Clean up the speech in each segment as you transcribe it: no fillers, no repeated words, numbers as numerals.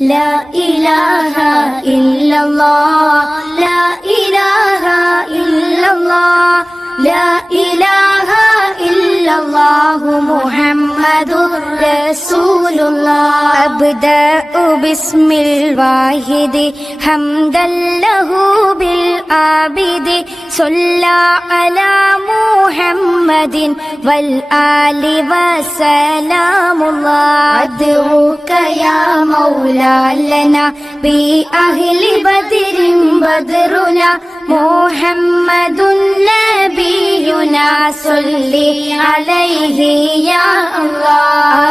لا إله إلا الله لا إله إلا الله لا إله إلا الله محمد رسول الله أبدأ باسم الواحد حمدا له بالعابد صلى على محمد والآل وسلام الله أدعوك يا مولا لنا بأهل بدر بدرنا محمد نبينا صل عليه يا الله.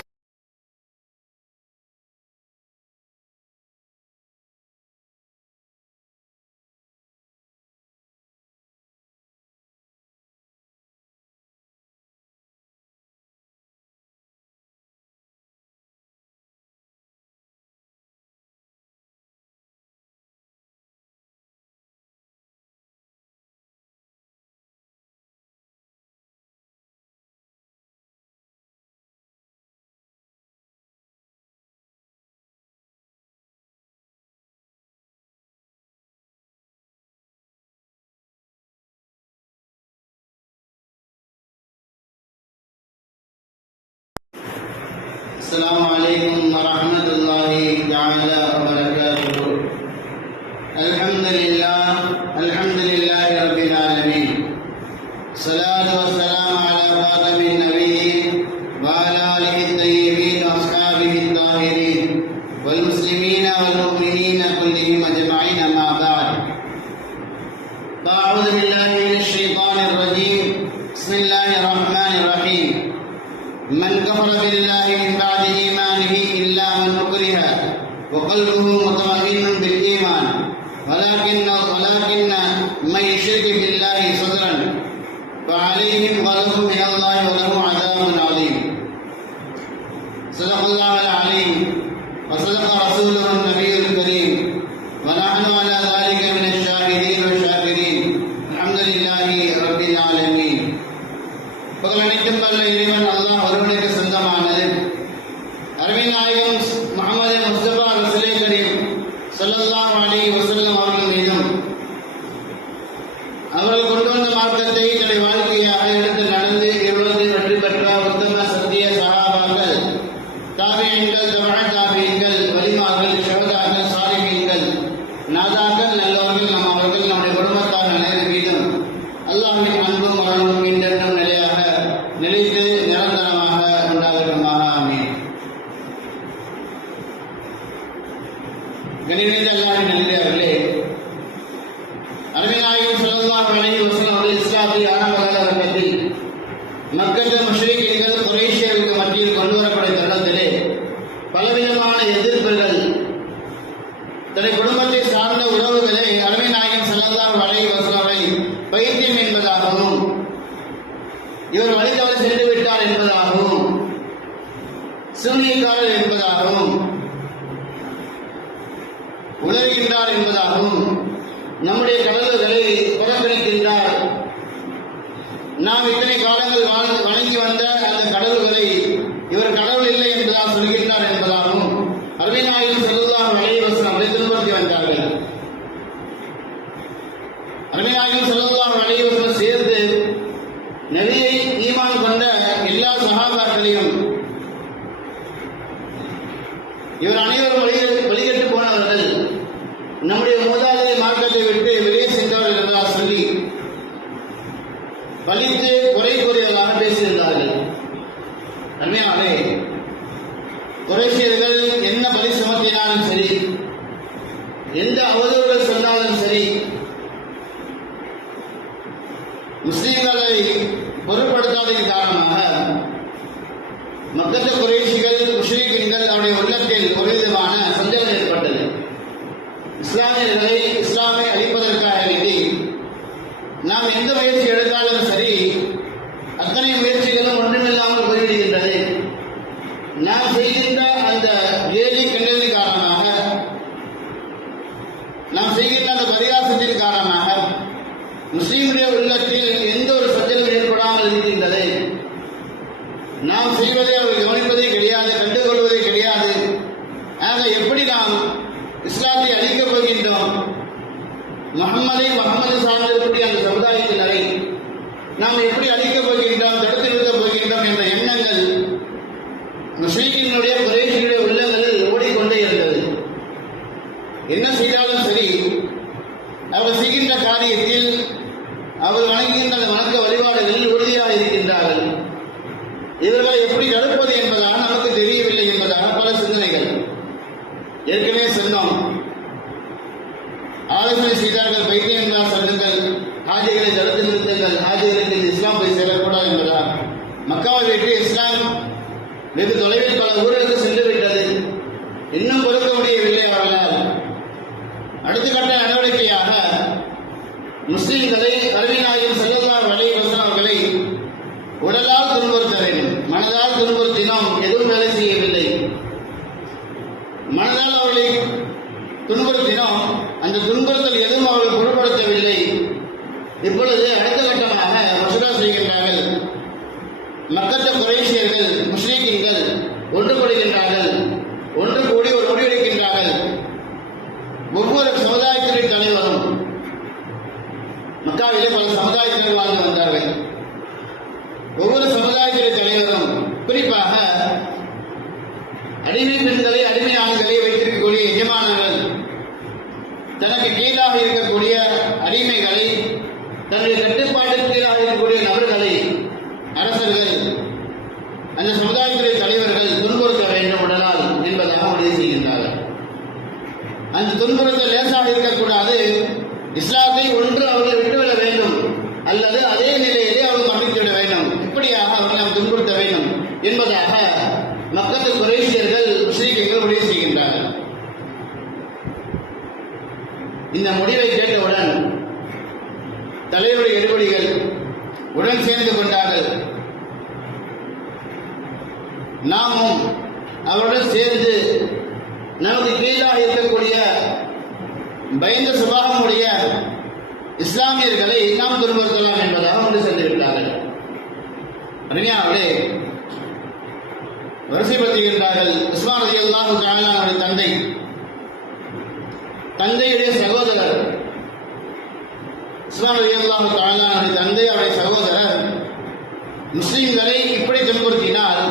السلام عليكم ورحمة الله تعالى وبركاته. الحمد لله رب العالمين. الصلاة والسلام على خاتم النبيين وعلى آله الطيبين وأصحابه الطاهرين والمسلمين والمؤمنين كلهم أجمعين أما بعد. أعوذ بالله من الشيطان الرجيم. بسم الله الرحمن الرحيم. من كفر بالله من بعد إيمانه إلا من أكره وقلبه مطمئن بالإيمان ولكن من يشرك بالله صدرا فعليهم غضب من الله وله عذاب عظيم. صدق الله العليم وصدق رسوله النبي الكريم ونحن على ذلك من الشاهدين والشاكرين. الحمد لله رب العالمين. புகழ் அனைத்தும் வல்ல இறைவன் அல்லாஹ் ஒருவனுக்கு சொந்தமானது. அருமை நாயகம் முஹம்மது முஸ்தபா ரசூலே கரீம் ஸல்லல்லாஹு அலைஹி வஸல்லம் அவர்கள் மீதும் அவர்கள் கொண்டு வந்த மார்க்கத்தை தன்னுடைய வாழ்க்கையாக எடுத்து நடந்து இவ்வுலகில் வெற்றி பெற்ற உத்தம சத்திய சஹாபாக்கள், தாபிஈன்கள், தாபிஈன்கள், வலிமார்கள், ஷஹதாக்கள், சாலிஹீன்கள், நாதாக்கள், நல்லவர்கள், அவர்கள் நம்முடைய குடும்பத்தார் அனைவரும் மீதும் அல்லாஹ்வின் அன்பும் அருளும் இன்றென்றும் நிலைத்து நிரந்தரமாக உண்டாகட்டுமாக. ஆமீன். கண்ணியமிக்க அல்லாஹ்வின் நல்லடியார்களே, அருமை நாயகம் ஸல்லல்லாஹு அலைஹி வஸல்லம் அவர்கள் இஸ்லாத்தை ஆரம்ப காலகட்டத்தில் மக்கள் முஷ்ரிக்கீன்கள் குறைஷியர்களுக்கு மத்தியில் கொண்டு வரப்பட்ட தருணத்திலே பலவிதமான எதிர்ப்புகள், தன்னுடைய குடும்பத்தை சார்ந்த உறவுகளை அருமை நாயகம் ஸல்லல்லாஹு அலைஹி வஸல்லம் அவரை பைத்தியம் என்பதாகவும், இவர் வழிதவறி சென்று விட்டார் என்பதாகவும், சூனியக்காரர் என்பதாகவும், உலகின்றார் என்பதாகவும், நம்முடைய கடவுள்களை புறக்கணிக்கின்றார், நாம் இத்தனை காலங்கள் வணங்கி வந்த அந்த கடவுள்களை இவர் கடவுள் இல்லை என்பதாக சொல்கின்றார் என்பதாகவும் அருமை நாயகம் ஸல்லல்லாஹு அலைஹி வஸல்லம் அவரை துன்புறுத்தி வந்தார்கள். அருமை நாயகம் ஸல்லல்லாஹு அலைஹி வஸல்லம் சேர்ந்து நபியை ஈமான் கொண்ட எல்லா சஹாபாக்களையும் இவர் அனைவரும் வழிகட்டு போனவர்கள், நம்முடைய மூதாதை மார்க்கத்தை விட்டு வெளியே சென்றவர்கள் என்றால் சொல்லி பழித்து குறை கூறியவர்களாக பேசியிருந்தார்கள். நன்மையாகவே குறைஷியர்கள் என்ன பழி சுமத்தினாலும் சரி, எந்த அவதூறுகள் சொன்னாலும் சரி, முஸ்லிம்களை பொருட்படுத்தாததன் காரணமாக மக்கத்து குறைஷிகள், முஷ்ரிக்கீன்கள் அவருடைய உள்ளத்தில் ஒரு விதமான சந்தேகம் ஏற்பட்டது. இஸ்லாமியர்களை இஸ்லாமை அழிப்பதற்காக வேண்டி நாம் எந்த முயற்சி எடுத்தாலும் சரி, அத்தனை முயற்சிகளும் ஒன்றுமில்லாமல் போய்விடுகின்றது. நாம் செய்கின்ற அந்த கேலி கிண்டலின் காரணமாக, நாம் செய்கின்ற அந்த பரிகாசத்தின் காரணமாக முஸ்லீமுடைய உள்ளத்தில் எந்த ஒரு சஞ்சலம் ஏற்படாமல் இருக்கின்றது. நாம் செய்வதை அவர் கவனிப்பதே கிடையாது, கண்டுகொள்வதே கிடையாது. ஆக எப்படி நாம் நாம் எப்படி அழிக்கப் போகின்றோம், தடுத்து நிறுத்தப் போகின்றோம் என்ற எண்ணங்கள் முஸ்லிம்களுடைய குறைஷிகளுடைய உள்ளங்களில் ஓடிக்கொண்டே இருந்தது. என்ன செய்தாலும் சரி, அவர் செய்கின்ற காரியத்தில் அவர் வணங்குகின்ற வணக்க வழிபாடுகளில் உறுதியாக இருக்கின்றார்கள். இவர்களை எப்படி தடுப்பது என்பதாக நமக்கு தெரியவில்லை என்பதாக பல சிந்தனைகள். ஏற்கனவே சொன்னோம், ஆலோசனை செய்தார்கள், பைத்தியங்களாக சொல்லுங்கள், ஹாஜிகளை தடுத்து நிறுத்துங்கள், ஹாஜிகளுக்கு இஸ்லாம் போய் சேரக்கூடாது என்பதால் மக்காவை விட்டு இஸ்லாம் வெகு தொலைவில் பல ஊர்களுக்கு சென்று விட்டது. இன்னும் கொடுக்க முடியவில்லை அவர்களால். அடுத்த கட்ட நடவடிக்கையாக முஸ்லிம்களை அருமை நாயகம் ஸல்லல்லாஹு அலைஹி வஸல்லம் அவர்களை உடலால் துன்புறுத்த வேண்டும். மனதால் துன்புறுத்தினோம், எதுவும் வேலை செய்யவில்லை. மனதால் அவர்களை துன்புறுத்தினோம், அந்த துன்புறுத்தல் எதுவும் அவர்கள் பொருட்படுத்தவில்லை. இப்பொழுது அடுத்த கட்டமாக மசூரா செய்கின்றார்கள். மக்கத்த குறைஷியர்கள் முஸ்லிம்கள் ஒன்று கூடுகின்றார்கள். ஒன்று கூடி ஒரு முடிவெடுக்கின்றார்கள். ஒவ்வொரு சமுதாயத்தின் தலைவரும், மக்காவிலே பல சமுதாயத்தினர் வாழ்ந்து வந்தார்கள். ஒவ்வொரு சமுதாயத்தின் தலைவரும், குறிப்பாக அடிமை பெண்களை, அடிமை ஆண்களை வைத்திருக்கக்கூடிய எஜமானர்கள், தனக்கு கீழாக இருக்கக்கூடிய அடிமைகளை, தன்னுடைய கட்டுப்பாட்டிற்கு கீழாக இருக்கக்கூடிய நபர்களை, அரசர்கள், அந்த சமுதாயத்துடைய தலைவர்கள் துன்புறுத்த வேண்டும் உடலால் என்பதாக முடிவு செய்கின்றார்கள். அந்த துன்புறுத்தல் லேசாக இருக்கக்கூடாது. இஸ்லாத்தை ஒன்று அவர்கள் விட்டுவிட வேண்டும், அல்லது அதே நிலையிலே அவர்கள் அமைத்துவிட வேண்டும். இப்படியாக அவர்கள் துன்புறுத்த வேண்டும் என்பதாக மக்கத்து குறைஷியர்கள் முஸ்லிம்கள் முடிவு செய்கின்றார்கள். இந்த முடிவை கேட்டவுடன் தலைவருடைய எடுபடிகள் உடன் சேர்ந்து கொண்டார்கள். நாமும் அவருடன் சேர்ந்து நமக்கு கீழாக இருக்கக்கூடிய பயந்த சுபாவமுடைய இஸ்லாமியர்களை நாம் துன்புறுத்தலாம் என்பதாக முடிவு சென்று விட்டார்கள். அறிஞர்களே வரிசைப்படுத்துகின்றார்கள். உஸ்மான் ரலியல்லாஹு தஆலா அவருடைய தந்தையுடைய சகோதரர், உஸ்மான் ரலியல்லாஹு தஆலா அவருடைய தந்தை, அவருடைய சகோதரர் முஸ்லிம்களை இப்படி துன்புறுத்தினால்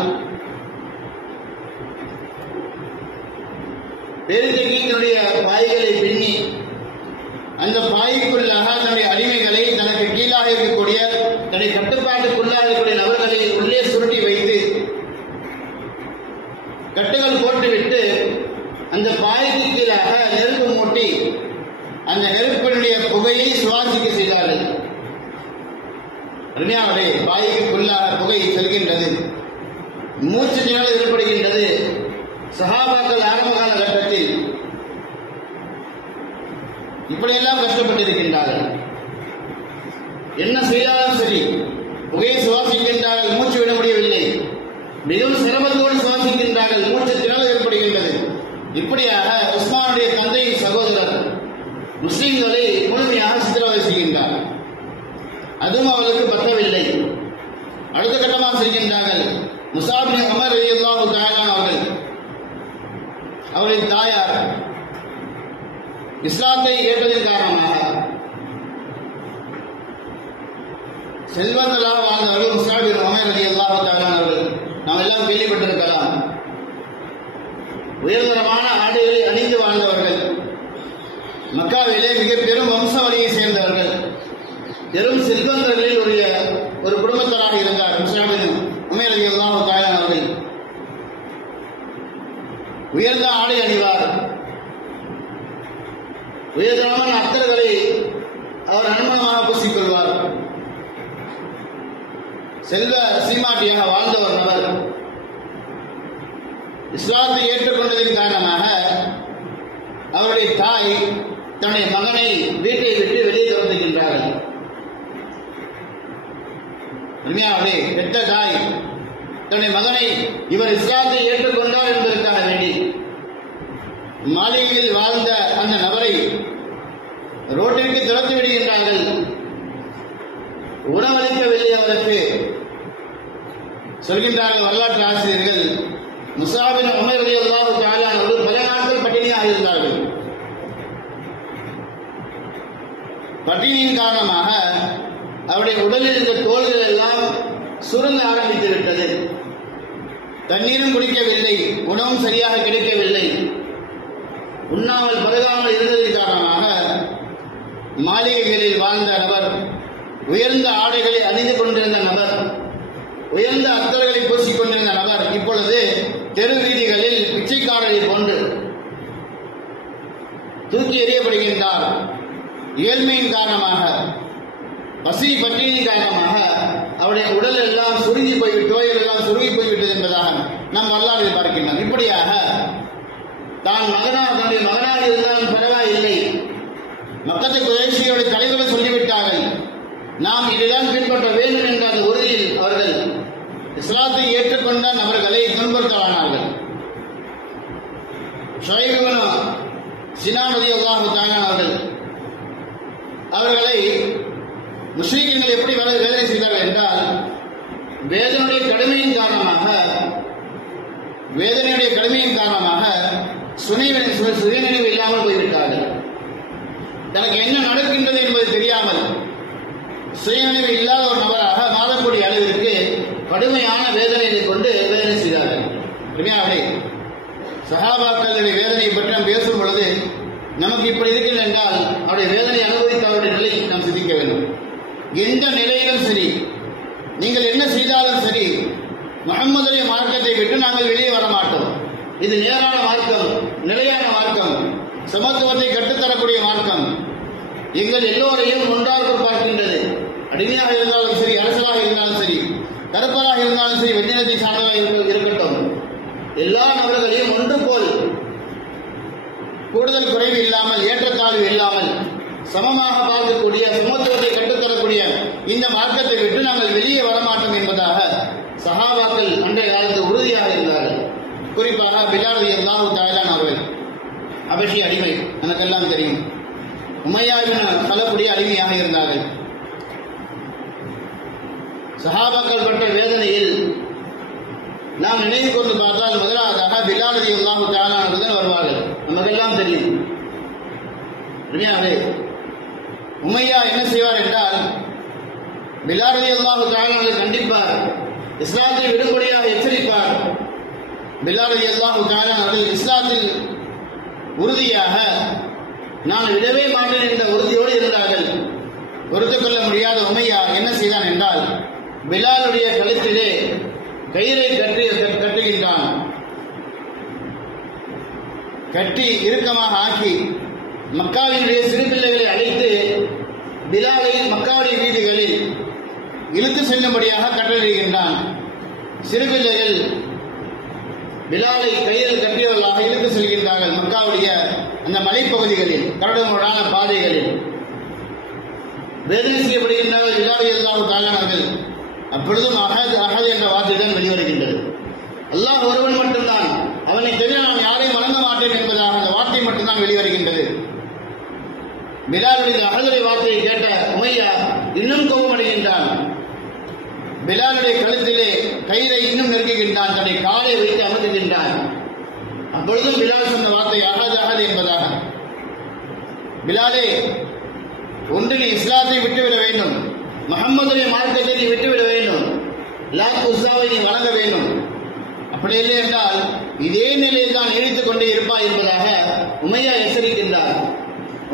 பெருந்தகியினுடைய பாய்களை பின்னி அந்த பாய்க்குள்ளாக தன்னுடைய அடிமைகளை, தனக்கு கீழாக இருக்கக்கூடிய தன்னுடைய கட்டுப்பாட்டுக்குள்ளாக இருக்கக்கூடிய நபர்களை உள்ளே சுருட்டி வைத்து கட்டுகள் போட்டுவிட்டு அந்த பாய்க்கு கீழாக நெருப்பு மூட்டி அந்த நெருப்பினுடைய புகையை சுவாசிக்க செய்தார்கள். அருமையானவர்களே, பாய்க்குள்ளாக புகை செல்கின்றது, மூச்சு திணறல் ஏற்படுகின்றது. சஹாபாக்கள் ஆரம்ப காலகட்டத்தில் இப்படியெல்லாம் கஷ்டப்பட்டிருக்கின்றார்கள். என்ன செய்தாலும் சரி புகையை சுவாசிக்கின்றார்கள், மூச்சு விட முடியவில்லை. மிகவும் சிரமத்தோடு சுவாசிக்கின்றார்கள், மூச்சு திணறல் ஏற்படுகின்றது. இப்படியாக உஸ்மானுடைய தந்தையின் சகோதரர் முஸ்லிம்களை முழுமையாக சித்திரவதை செய்கின்றார். அதுவும் அவர்களுக்கு பற்றவில்லை. அடுத்த கட்டமாக செய்கின்றார்கள். முஸாப் பின் உமர் ரலியல்லாஹு தஆலா அவரின் தாயார் இஸ்லாத்தை ஏற்றதன் காரணமாக செல்வந்தலாக வாழ்ந்தவர்கள் முஸாப் பின் உமர் ரலியல்லாஹு தஆலா அவர்கள். நாம் எல்லாம் கேள்விப்பட்டிருக்கலாம். உயர்தரமான ஆடைகளை அணிந்து வாழ்ந்தவர்கள், மக்காவிலே மிக பெரும் வம்சவழியை சேர்ந்தவர்கள், பெரும் செல்வந்தர்களில் ஒரு குடும்பத்தராக இருந்தார் முஸாப் பின் உமர் ரலியல்லாஹு தஆலா அவர்கள். உயர்ந்த ஆடை அணிவார், உயர்தரமான அத்தர்களை அவர் நன்மணமாக பூசிக்கொள்வார். செல்வ சீமாட்டியாக வாழ்ந்த ஒரு நபர். இஸ்லாத்தை ஏற்றுக்கொண்டதன் காரணமாக அவருடைய தாய் தன்னுடைய மகனை வீட்டை விட்டு வெளியே துரத்துகின்றார்கள். உண்மையாகவே பெற்ற தாய் தன்னுடைய மகனை இவர் இஸ்லாத்தை ஏற்றுக்கொண்டார் என்பதற்காக வேண்டி மாளிகையில் வாழ்ந்த அந்த நபரை ரோட்டிற்கு துரத்து விடுகின்றார்கள். உணவளிக்கவில்லை அவருக்கு. சொல்கின்றார்கள் வரலாற்று ஆசிரியர்கள், முஸாப் பின் உமர் ரலியல்லாஹு தஆலா அவர்கள் பல நாட்கள் பட்டினியாக இருந்தார்கள். பட்டினியின் காரணமாக அவருடைய உடலில் இருந்த தோள்கள் எல்லாம் சுருங்க ஆரம்பித்து விட்டது. தண்ணீரும் குடிக்கவில்லை, உணவும் சரியாக கிடைக்கவில்லை. உண்ணாமல் பருகாமல் இருந்ததன் காரணமாக மாளிகைகளில் வாழ்ந்த நபர், உயர்ந்த ஆடைகளை அணிந்து கொண்டிருந்த நபர், உயர்ந்த அத்தர்களை பூசிக் கொண்டிருந்த நபர் இப்பொழுது தெரு வீதிகளில் பிச்சைக்காரரை போன்று தூக்கி எறியப்படுகின்றார். ஏழ்மையின் காரணமாக, பசி பட்டினியின் காரணமாக அவருடைய உடல் எல்லாம் சுருங்கி போய்விட்டு, தோய்கள் எல்லாம் சுருங்கி போய்விட்டது என்பதாக நாம் வரலாறு பார்க்கின்றோம். இப்படியாக தன்னுடைய மகனாக இருந்தாலும் பரவாயில்லை, மக்கத்து குறைஷியோட தலைவர்கள் சொல்லிவிட்டார்கள், நாம் இதைதான் பின்பற்ற வேண்டும் என்ற அந்த உறுதியில் அவர்கள் இஸ்லாத்தை ஏற்றுக்கொண்ட நபர்களை துன்புறுத்தலானார்கள். ஷுஐப் இப்னு சினான் ரலியல்லாஹு தஆலா அவர்களை முஸ்லிம்கள் எப்படி வேதனை செய்தார்கள் என்றால், வேதனையுடைய கடுமையின் காரணமாக சுயநினைவு இல்லாமல் போய்விட்டார்கள். தனக்கு என்ன நடக்கின்றது என்பது தெரியாமல் சுயநினைவு இல்லாத ஒரு நபராக மாறக்கூடிய அளவிற்கு கடுமையான வேதனையை கொண்டு வேதனை செய்தார்கள். சஹாபாக்களுடைய வேதனையை பற்றி நாம் பேசும் பொழுது நமக்கு இப்படி இருக்கிறது என்றால் அவருடைய வேதனை அனுபவித்தவருடைய நிலை நாம் சிந்திக்க வேண்டும். எந்த நிலையிலும் சரி, நீங்கள் என்ன செய்தாலும் சரி, முஹம்மதுடைய மார்க்கத்தை விட்டு நாங்கள் வெளியே வர மாட்டோம். இது நேரான மார்க்கம், நிலையான மார்க்கம், சமத்துவத்தை கற்றுத்தரக்கூடிய மார்க்கம். எங்கள் எல்லோரையும் ஒன்றாக பார்க்கின்றது. அடிமையாக இருந்தாலும் சரி, அரசராக இருந்தாலும் சரி, கருப்பராக இருந்தாலும் சரி, வெஞ்சினத்தை சார்ந்ததாக இருக்கட்டும், எல்லா நபர்களையும் ஒன்று போல் கூடுதல் குறைவு இல்லாமல், ஏற்றத்தாழ்வு இல்லாமல் சமமாக பார்க்கக்கூடிய, சமத்துவத்தை கற்றுத்தரக்கூடிய இந்த மார்க்கத்தை விட்டு நாங்கள் வெளியே வரமாட்டோம் என்பதாக சஹாபாக்கள் அன்றைய காலத்தில் உறுதியாக இருந்தார்கள். குறிப்பாக பிலால் ரலியல்லாஹு தஆலா அவர்கள் அபஷி அடிமை, நமக்கெல்லாம் தெரியும். உமையாவின் சொல்லக்கூடிய அடிமையாக இருந்தார்கள். சஹாபாக்கள் பட்ட வேதனையில் நாம் நினைவு கொண்டு பார்த்தால் முதலாவதாக பிலால் ரலியல்லாஹு தஆலா அவர்கள் வருவார்கள். நமக்கெல்லாம் தெரியும். உமையா என்ன செய்வார் என்றால், பிலால் ரலியல்லாஹு தஆலா அவர்களை கண்டிப்பார், இஸ்லாத்தை விடும்படியாக எச்சரிப்பார். பிலால் ரலியல்லாஹு தஆலா அவர்கள் இஸ்லாத்தில் உறுதியாக நான் விடவே மாட்டேன் என்ற உறுதியோடு இருந்தார்கள். பொறுத்துக் கொள்ள முடியாத உமையா என்ன செய்தான் என்றால், பிலாலுடைய கழுத்திலே கயிறை கட்டுகின்றான். கட்டி இறுக்கமாக ஆக்கி மக்காவினுடைய சிறு பிள்ளைகளை அழைத்து பிலாலை மக்காவுடைய வீதிகளில் இழுத்து செல்லும்படியாக கட்டளையிடுகின்றான். சிறு பிள்ளைகள் பிலாலை கையில் கட்டியவர்களாக இழுத்து செல்கின்றார்கள். மக்காவுடைய அந்த மலைப்பகுதிகளில், கரடுமுரடான பாதைகளில் வேதனை செய்யப்படுகின்றார்கள். பிலால் ரலியல்லாஹு தஆலா அவர்கள் அப்பொழுதும் அஹத் என்ற வார்த்தையுடன் வெளிவருகின்றது. அல்லாஹ் ஒருவன் மட்டும்தான், அவனை தவிர நான் யாரையும் வணங்க மாட்டேன் என்பதாக அந்த வார்த்தை மட்டும்தான் வெளிவருகின்றது. பிலாலுடைய அஹதுடைய வார்த்தையை கேட்ட உமையா இன்னும் கோபமடைகின்றான். பிலாலுடைய கழுத்திலே கயிறை இன்னும் நெருக்குகின்றான், தன்னை காலை வைத்து அமர்த்துகின்றான். அப்பொழுதும் பிலால் சொன்ன வார்த்தை அஹத் அஹத் என்பதாக. பிலாலே, ஒன்று நீ இஸ்லாத்தை விட்டுவிட வேண்டும், முஹம்மதுடைய மார்க்கத்தை நீ விட்டுவிட வேண்டும், லாத் உஸ்ஸாவை நீ வணங்க வேண்டும். அப்படி இல்லை என்றால் இதே நிலையில் தான் நீடித்துக் கொண்டே இருப்பாய் என்பதாக உமையா எச்சரிக்கின்றார்.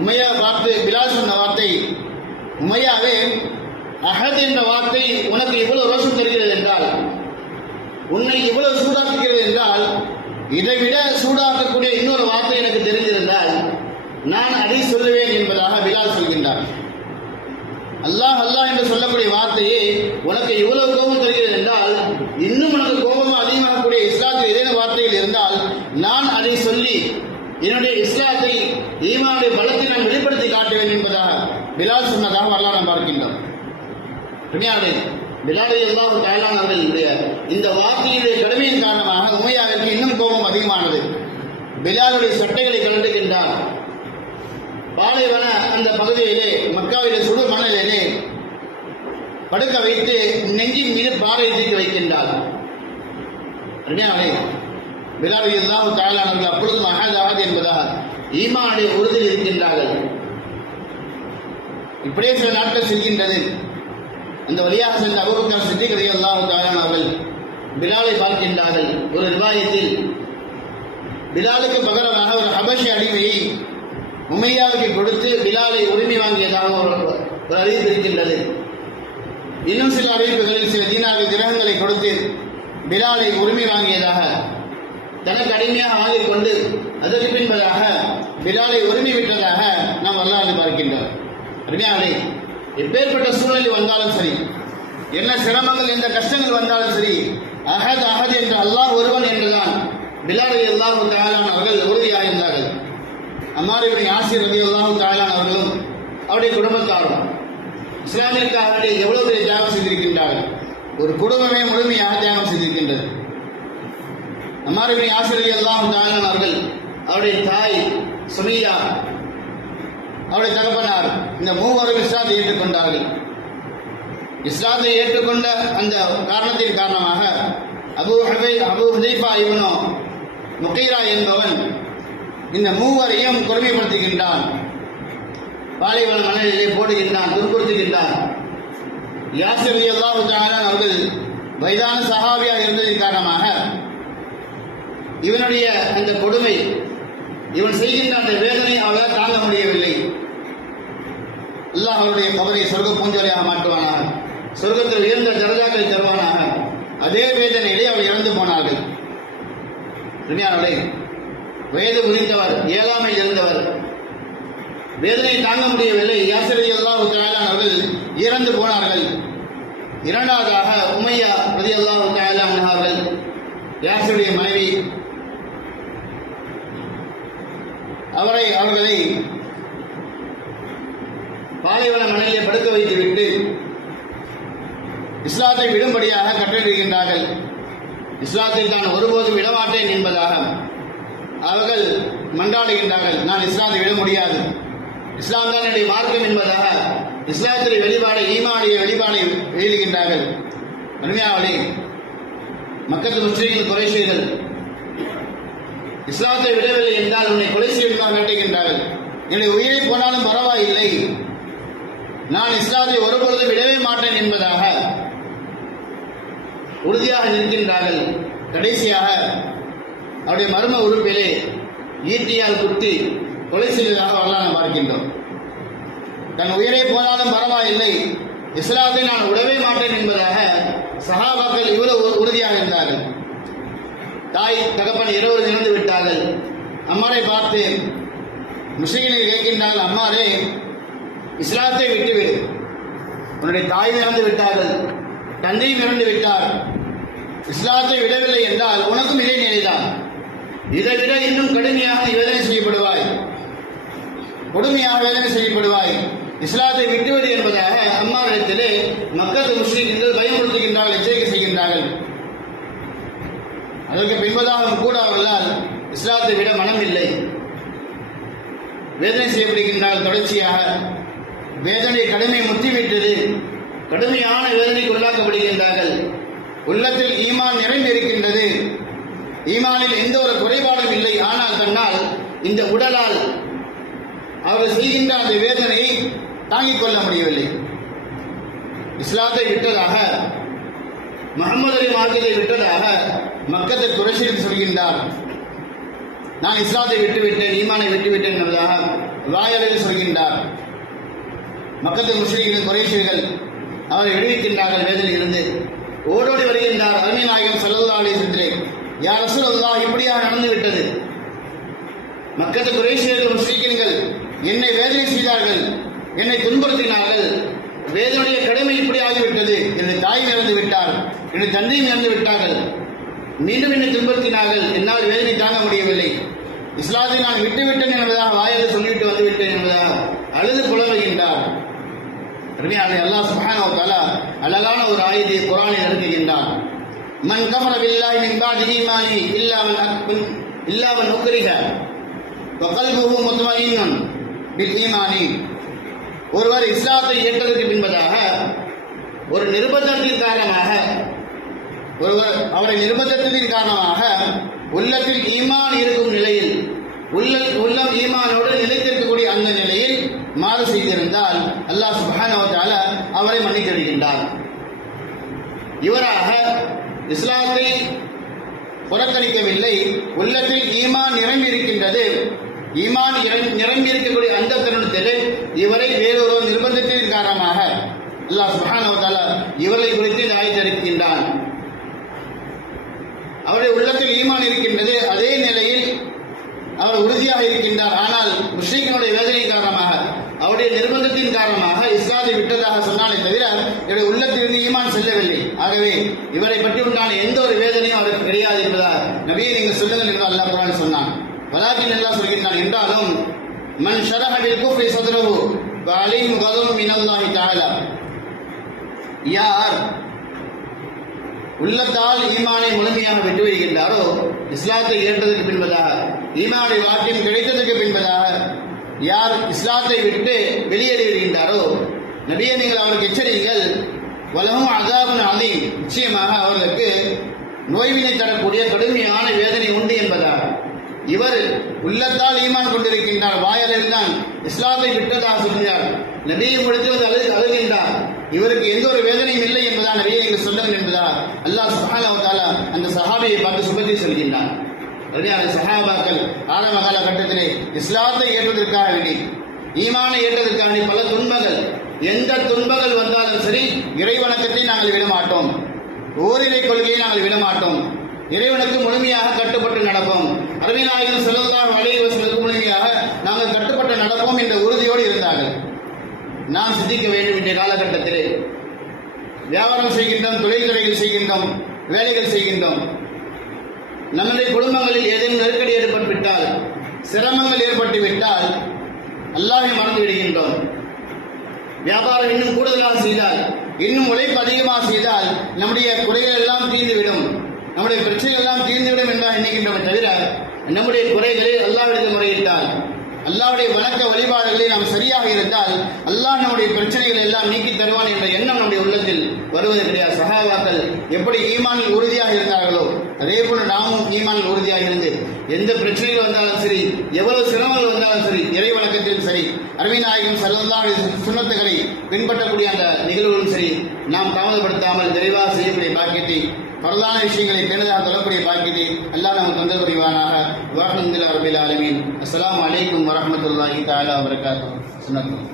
உமையா பார்த்து பிலால் சொன்ன வார்த்தை, உமையாவே, அஹத் என்ற வார்த்தை உனக்கு இவ்வளவு ரோஷம் தருகிறது என்றால், உன்னை இவ்வளவு சூடாக்குகிறது என்றால், இதைவிட சூடாக்கக்கூடிய இன்னொரு வார்த்தை எனக்கு தெரிந்திருந்தால் நான் அதை சொல்லுவேன் என்பதாக பிலால் சொல்கின்றார். அல்லாஹ் அல்லாஹ் என்று சொல்லக்கூடிய வார்த்தையே உனக்கு இவ்வளவு கோபம் தருகிறது என்றால், இன்னும் உனக்கு கோபம் அதிகமாகக்கூடிய இஸ்லாத்தில் ஏதேனும் வார்த்தைகள் இருந்தால் நான் அதை சொல்லி என்னுடைய இஸ்லாத்தை, ஈமானுடைய பலத்தை நான் வெளிப்படுத்தி காட்டுவேன் என்பதாக பிலால் சொன்னதாக வரலாறு நாம் பார்க்கின்றோம். பிலால் ரலியல்லாஹு தஆலா அவர்களுடைய இந்த வார்த்தையுடைய கடுமையின் காரணமாக உமையாவிற்கு இன்னும் கோபம் அதிகமானது. பிலாலுடைய சட்டைகளை கலந்துகின்றார். பாலைவன அந்த பகுதியிலே, மக்காவிலே சுடு மணலிலே படுக்க வைத்து நெஞ்சின் மீது பாறை தூக்கி வைக்கின்றார். பிலால் ரலியல்லாஹு தஆலா அவர்கள் அப்பொழுதும் அஹத் அஹத் என்பதாக ஈமானுடைய உறுதியில் இருக்கின்றார்கள். இப்படியே சில நாட்கள் செல்கின்றது. அந்த வழியாக சென்ற அபூபக்கர் சித்திக் ரலியல்லாஹு தஆலா அவர்கள் பிலாலை பார்க்கின்றார்கள். ஒரு ரிவாயத்தில் பிலாலுக்கு பகரமாக ஒரு ஹபஷி அடிமையை உமையாவுக்கு கொடுத்து பிலாலை உரிமை வாங்கியதாக ஒரு அறிவிப்பு இருக்கின்றது. இன்னும் சில அறிவிப்புகளில் சில தீனார்கள் கிரகங்களை கொடுத்து பிலாலை உரிமை வாங்கியதாக, தனக்கு அடிமையாக வாங்கிக் கொண்டு அதற்கு பின்பதாக பிலாலை உரிமை விட்டதாக நாம் வரலாறு பார்க்கின்றோம். அருமையாளே, எப்பேற்பட்ட சூழ்நிலை வந்தாலும் சரி, என்ன சிரமங்கள் எந்த கஷ்டங்கள் வந்தாலும் சரி, அஹத் அஹத் என்ற அல்லாஹ் ஒருவன் என்றுதான் பிலால் ரலியல்லாஹு தஆலா அவர்கள் உறுதியாக இருந்தார்கள். அம்மார் இப்னு யாசிர் ரலியல்லாஹு தஆலா அவர்களும் அவருடைய குடும்பத்தாரும் இஸ்லாமிற்காக எவ்வளவு பெரிய தியாகம் செய்திருக்கின்றார்கள். ஒரு குடும்பமே முழுமையாக தியாகம் செய்திருக்கின்றது. அம்மார் இப்னு யாசிர் ரலியல்லாஹு தஆலா அவர்கள், அவருடைய தாய் சுமையா, அவருடைய தகப்பனார், இந்த மூவரும் இஸ்லாத்தை ஏற்றுக்கொண்டார்கள். இஸ்லாத்தை ஏற்றுக்கொண்ட அந்த காரணத்தின் காரணமாக அபூ ஹுதைஃபா இப்னு முகைரா என்பவன் இந்த மூவரையும் கொடுமைப்படுத்துகின்றான், பாலைவன மணலிலே போடுகின்றான், துன்புறுத்துகின்றான். யாசிர் ரலியல்லாஹு தஆலா அவர்கள் வயதான சஹாபியாக இருந்ததின் காரணமாக இவனுடைய அந்த கொடுமை, இவன் செய்கின்ற அந்த வேதனை அவரால் தாங்க முடியவில்லை. அல்லாஹ் அவருடைய கபரை சொர்க்க பூஞ்சோலையாக மாற்றுவானாக, சொர்க்கத்தில் உயர்ந்த தரஜாக்களை தருவானாக. அதே வேதனையிலே அவர் இறந்து போனார்கள். வயது முதிர்ந்தவர், ஏழாமையில் இருந்தவர், வேதனை தாங்க முடியவில்லை. யாசிர் ரலியல்லாஹு தஆலா அவர்கள் இறந்து போனார்கள். இரண்டாவதாக உமையா ரலியல்லாஹு தஆலா அன்ஹா அவர்கள், யாசிருடைய மனைவி, அவர்களை பாலைவன மணலிலே படுக்க வைத்துவிட்டு இஸ்லாத்தை விடும்படியாக கட்டளையிடுகின்றார்கள். இஸ்லாத்தை தான் ஒருபோதும் விடமாட்டேன் என்பதாக அவர்கள் மன்றாடுகின்றார்கள். நான் இஸ்லாத்தை விட முடியாது, இஸ்லாம் தான் என்னுடைய மார்க்கம் என்பதாக இஸ்லாத்தின் வெளிப்பாடை, ஈமானுடைய வெளிப்பாடை வெளியிடுகின்றார்கள். அருமையாவளே, மக்கத்து முஸ்லிம்கள் குறைஷிகள் இஸ்லாத்தை விடவில்லை என்றால் உன்னை கொலை செய்வதாக கட்டுகின்றார்கள். என்னுடைய உயிரை போனாலும் பரவாயில்லை, நான் இஸ்லாத்தை ஒருபொழுதும் விடவே மாட்டேன் என்பதாக உறுதியாக நிற்கின்றார்கள். கடைசியாக அவருடைய மர்ம உறுப்பிலே ஈட்டியால் குத்தி கொலை செய்வதாக வரலாறு பார்க்கின்றோம். தன் உயிரை போனாலும் பரவாயில்லை, இஸ்லாத்தை நான் விடவே மாட்டேன் என்பதாக சஹாபாக்கள் இவ்வளவு உறுதியாக இருந்தார்கள். தாய் தகப்பன் இருவரும் இறந்து விட்டார்கள். அம்மாரை பார்த்து முஸ்லிம்கள் கேட்கின்றார்கள், அம்மாரே இஸ்லாத்தை விட்டுவிடு, உன்னுடைய தாய் இறந்து விட்டார்கள், தந்தையும் இறந்து விட்டார், இஸ்லாத்தை விடவில்லை என்றால் உனக்கும் இதே நிலைதான், இதை விட இன்னும் கடுமையாக வேதனை செய்யப்படுவாய், கொடுமையாக வேதனை செய்யப்படுவாய், இஸ்லாத்தை விட்டுவிடு என்பதாக அம்மாவிடத்திலே மக்கள் முஸ்லிம்கள் பயமுறுத்துகின்றார்கள், எச்சரிக்கை செய்கின்றார்கள். அதற்கு பின்பதாக கூட அவர்களால் இஸ்லாத்தை விட மனம் இல்லை, வேதனை செய்யப்படுகின்றார்கள். தொடர்ச்சியாக வேதனை கடுமை முற்றிவிட்டது, கடுமையான வேதனைக்கு உள்ளாக்கப்படுகின்றார்கள். உள்ளத்தில் ஈமான் நிறைந்திருக்கின்றது, ஈமானில் எந்த ஒரு குறைபாடும் இல்லை. ஆனால் தன்னால் இந்த உடலால் அவர் செய்கின்ற அந்த வேதனையை தாங்கிக் கொள்ள முடியவில்லை. இஸ்லாத்தை விட்டதாக, முஹம்மது அலி மார்க்கத்தை விட்டதாக மக்கத்தை குறைஷிகள் சொல்கின்றார். நான் இஸ்லாத்தை விட்டுவிட்டேன், ஈமானை விட்டுவிட்டேன் என்பதாக வாயளவில் சொல்கின்றார். மக்கத்து முஸ்லிம்கள் குறைஷிகள் அவரை விடுவிக்கின்றார்கள். வேதனையில் இருந்து ஓடோடி வருகின்றார். அருமை நாயகம் ஸல்லல்லாஹு அலைஹி வஸல்லம், யா ரசூலல்லாஹ், இப்படியாக நடந்து விட்டது, மக்கத்து குறைஷிகள் முஸ்லிம்கள் என்னை வேதனை செய்தார்கள், என்னை துன்புறுத்தினார்கள், வேதனைய கடமை இப்படி ஆகிவிட்டது, என்னுடைய தாயும் இறந்து விட்டார், என்னுடைய தந்தையும் இறந்து விட்டார்கள், மீண்டும் என்னை துன்புறுத்தினார்கள், என்னால் வேதனை தாங்க முடியவில்லை, இஸ்லாத்தை நான் விட்டுவிட்டேன் என்பதாக வாயால் சொல்லிவிட்டு வந்துவிட்டேன் என்பதாக அழுது புலம்புகின்றார். அல்லாஹ் சுப்ஹானஹு வ தஆலா அழகான ஒரு ஆயத்தை குர்ஆனில் இறக்குகின்றார். மன் கஃபர பில்லாஹி மின் பாதி ஈமானி இல்லா மன் உக்ரிஹ வ கல்புஹு முத்மஇன்னுன் பில் ஈமானி. ஒருவர் இஸ்லாத்தை ஏற்றதற்கு பின்பதாக ஒரு நிர்பந்தத்தின் காரணமாக, ஒருவர் அவரை நிர்பந்தத்தின் காரணமாக உள்ளத்தில் ஈமான் இருக்கும் நிலையில் உள்ளம் ஈமானோடு நிலைத்திருக்கக்கூடிய அந்த நிலையில் மாறு செய்திருந்தால் அல்லாஹ் சுப்ஹானஹு வ தஆலா அவரை மன்னித்து விடுகின்றார். இவராக இஸ்லாத்தை புறக்கணிக்கவில்லை, உள்ளத்தில் ஈமான் நிரம்பி இருக்கின்றது. ஈமான் நிரம்பி இருக்கக்கூடிய அந்த தருணத்தில் இவரை வேறொரு நிர்பந்தத்தின் காரணமாக அல்லாஹ் சுப்ஹானஹு வ தஆலா இவரை குறித்து இந்த ஆயத்தை இறக்கின்றான். அவருடைய உள்ளத்தில் ஈமான் இருக்கின்றது, அதே நிலையில் அவர் உறுதியாக இருக்கின்றார். ஆனால் முஸ்லிம்களுடைய வேதனையின் காரணமாக, அவருடைய நிர்பந்தத்தின் காரணமாக இஸ்லாத்தை விட்டதாக சொன்னாலே தவிர இவருடைய உள்ளத்திலிருந்து ஈமான் செல்லவில்லை. ஆகவே இவரை பற்றி உண்டான எந்த ஒரு வேதனையும் அவருக்கு கிடையாது என்பதால் நபியை நீங்கள் சொல்லுங்கள் என்று அல்லாஹ் குர்ஆனில் சொன்னான். வலாக்கின் அல்லாஹ் சொல்கின்றான், என்றாலும் மன் ஷரஹ பில் குஃப்ரி ஸத்ரஹு வ அலைஹிம் கதம் மினல்லாஹி தஆலா, யார் உள்ளத்தால் ஈமானை முழுமையாக விட்டு வருகின்றாரோ, இஸ்லாத்தை ஏற்றதற்கு பின்பதாக, ஈமானுடைய வாக்கியம் கிடைத்ததற்கு பின்பதாக யார் இஸ்லாத்தை விட்டு வெளியேறி வருகின்றாரோ, நபியை நீங்கள் அவருக்கு எச்சரிங்கள், வலஹும் அஸாபுன் அதீம், நிச்சயமாக அவர்களுக்கு நோய்வினை தரக்கூடிய கடுமையான வேதனை உண்டு என்பதாக. இவர் உள்ளத்தால் ஈமான் கொண்டிருக்கின்றார், வாயாலில் தான் இஸ்லாத்தை விட்டதாக சொல்கிறார். நபியை முடித்து வந்து அழுகின்றார், இவருக்கு எந்த ஒரு வேதனையும் இல்லை என்பதா நபியை நீங்கள் சொல்லுங்கள் என்பதா அல்லாஹ் சுப்ஹானஹு வ தஆலா அந்த சஹாபியை பார்த்து சுபத்தை சொல்கின்றார். சஹாபாக்கள் ஆரம்ப காலகட்டத்திலே இஸ்லாத்தை ஏற்றதற்காக வேண்டி, ஈமானை ஏற்றதற்காக வேண்டி பல துன்பங்கள், எந்த துன்பங்கள் வந்தாலும் சரி இறை வணக்கத்தை நாங்கள் விடமாட்டோம், ஓரிரை கொள்கையை நாங்கள் விடமாட்டோம், இறைவனுக்கு முழுமையாக கட்டுப்பட்டு நடப்போம், அருமை நாயகம் ஸல்லல்லாஹு அலைஹி வஸல்லம் முழுமையாக நாங்கள் கட்டுப்பட்டு நடப்போம் என்ற உறுதியோடு இருந்தார்கள். நாம் சிந்திக்க வேண்டும், இன்றைய காலகட்டத்திலே வியாபாரம் செய்கின்றோம், தொழில்துறைகள் செய்கின்றோம், வேலைகள் செய்கின்றோம், நம்முடைய குடும்பங்களில் ஏதேனும் நெருக்கடி ஏற்பட்டுவிட்டால், சிரமங்கள் ஏற்பட்டுவிட்டால் அல்லாஹ்வை மறந்து விடுகின்றோம். வியாபாரம் இன்னும் கூடுதலாக செய்தால், இன்னும் உழைப்பு அதிகமாக செய்தால் நம்முடைய குறைகள் எல்லாம் தீர்ந்துவிடும், நம்முடைய பிரச்சனைகள் எல்லாம் தீர்ந்துவிடும் என்றால் எண்ணுகின்றோமே தவிர, நம்முடைய குறைகளை அல்லாஹ்விடத்தில் முறையிட்டால், அல்லாஹ்வுடைய வணக்க வழிபாடுகளை நாம் சரியாக இருந்தால் அல்லாஹ் நம்முடைய பிரச்சனைகளை எல்லாம் நீக்கி தருவான் என்ற எண்ணம் நம்முடைய உள்ளத்தில் வருவது கிடையாது. சஹாபாக்கள் எப்படி ஈமானில் உறுதியாக இருந்தார்களோ அதே போல நாமும் ஈமானில் உறுதியாக இருந்து எந்த பிரச்சனைகள் வந்தாலும் சரி, எவ்வளவு சிரமங்கள் வந்தாலும் சரி, இறை வணக்கத்திலும் சரி, அருமை நாயகம் ஸல்லல்லாஹு அலைஹி வஸல்லம் சுன்னத்துகளை பின்பற்றக்கூடிய அந்த நிகழ்வுகளும் சரி, நாம் தாமதப்படுத்தாமல் விரைவாக செய்யக்கூடிய பாக்கியத்தை, பரதான விஷயங்களை பேணுதாக தொடரக்கூடிய பாக்கியத்தை அல்லாஹ் நமக்கு தந்த புரிவானாக. வல்ஹம்துலில்லாஹி ரப்பில் ஆலமீன். அஸ்ஸலாமு அலைக்கும் வரஹ்மத்துல்லாஹி தஆலா வபரகாத்துஹு. சுன்னத்துல்லாஹ்.